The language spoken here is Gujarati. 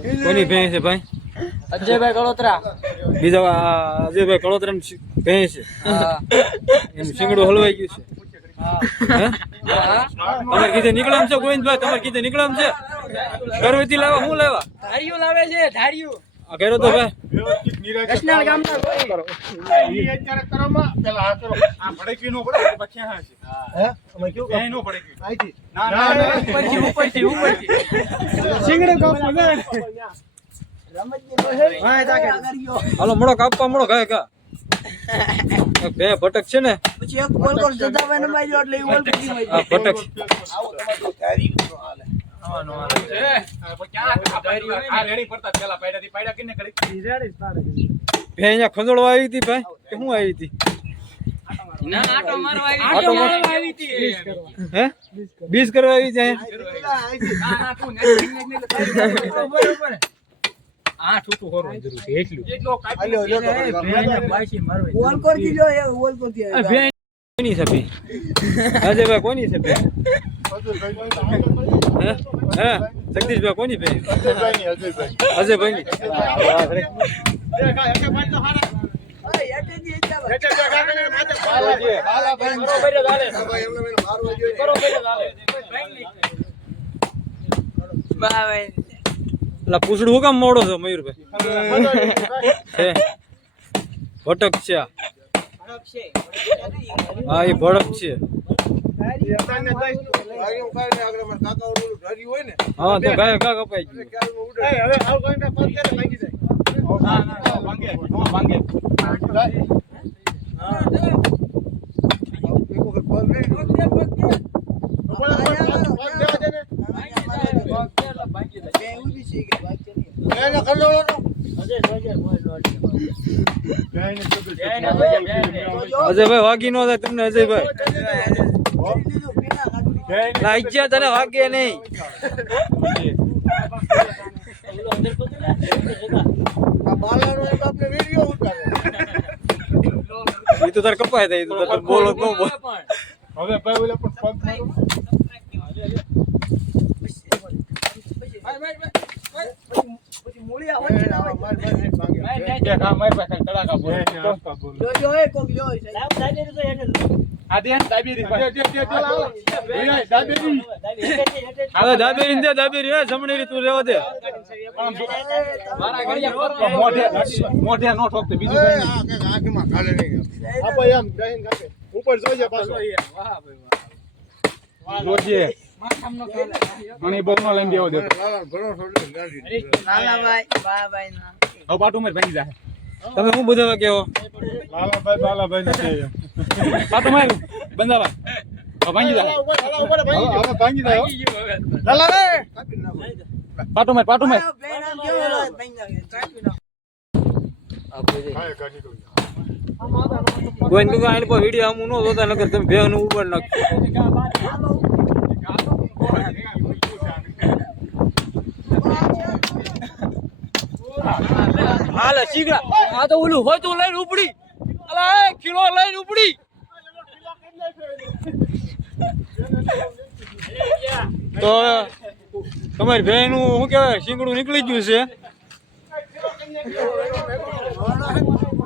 કોની ભેંસ છે ભાઈ? અજયભાઈ કળોતરા. બીજા અજયભાઈ કળોતરા ભેંસ છે. હા. એનું શીંગડું હલવાઈ ગયું છે. હે. તમારે કીધે નીકળામ છે ગોવિંદભાઈ? તમારે કીધે નીકળામ છે? લાવવા શું લાવવા ધાર્યું લાવે છે ધાર્યું. આ તો ભાઈ? કૃષ્ણ ગામના કોઈ. ઉપરથી ઉપરથી ઉપરથી. હાલો મળો કાપવા મળો ગાય કા. બે ભટક છે ને. પછી એક જદાભાઈ એટલે કરી આ ભટક ભે અહીંયા ખંજોળવા આવી હતી ભાઈ કે શું આવી હતી? ના આટો મારવા આવી આટો મારવા આવી હતી. હે? બીજ કરવા આવી છે અહીંયા? આ છૂટું છે એટલું ગોલ કરતી જો એ ગોલ કરતી કોની છે ભે અજયભાઈ કોની જગદીશભાઈ કોની ભાઈ અજયભાઈ ની એટલે પૂછડું હું કામ મોડો છો મયુરભાઈ? છે ભટક છે હા એ ભડક છે. હા તો ગાય ગા કપાઈ ગયું. અજયભાઈ વાગી નો થાય તમને અજયભાઈ લાગ્યા તને વાગે નહીં. એ તો તારે કપાય થાય બોલો હવે ભાઈ ઓલા પણ પગ મોઢે મોઢે નો ઠોકતો બીજું. ઉપર જોઈએ પાછો. જોજે. ઘણી બહુ નો લઈને દેવો દેતો હવે પાટું મારી ભાંગી જાય તમે શું બધા કેવો? લાલાભાઈ બાલાભાઈ નથી પાટું મારું બંધાવા. ભાંગી જાય ભાંગી જાય હો. લાલાભાઈ! પાટું માર પાટું માર કોઈ ને વીડિયો આમ નો જોતા નકર તમે બે નું ઉપર નાખશો હાલે, શીગડા. આ તો ઓલું હોય તો લઈને ઉપડી. અલા કિલો લઈને ઉપડી. તો તમારી ભાઈ નું શું કહેવાય, શીંગડું નીકળી ગયું છે.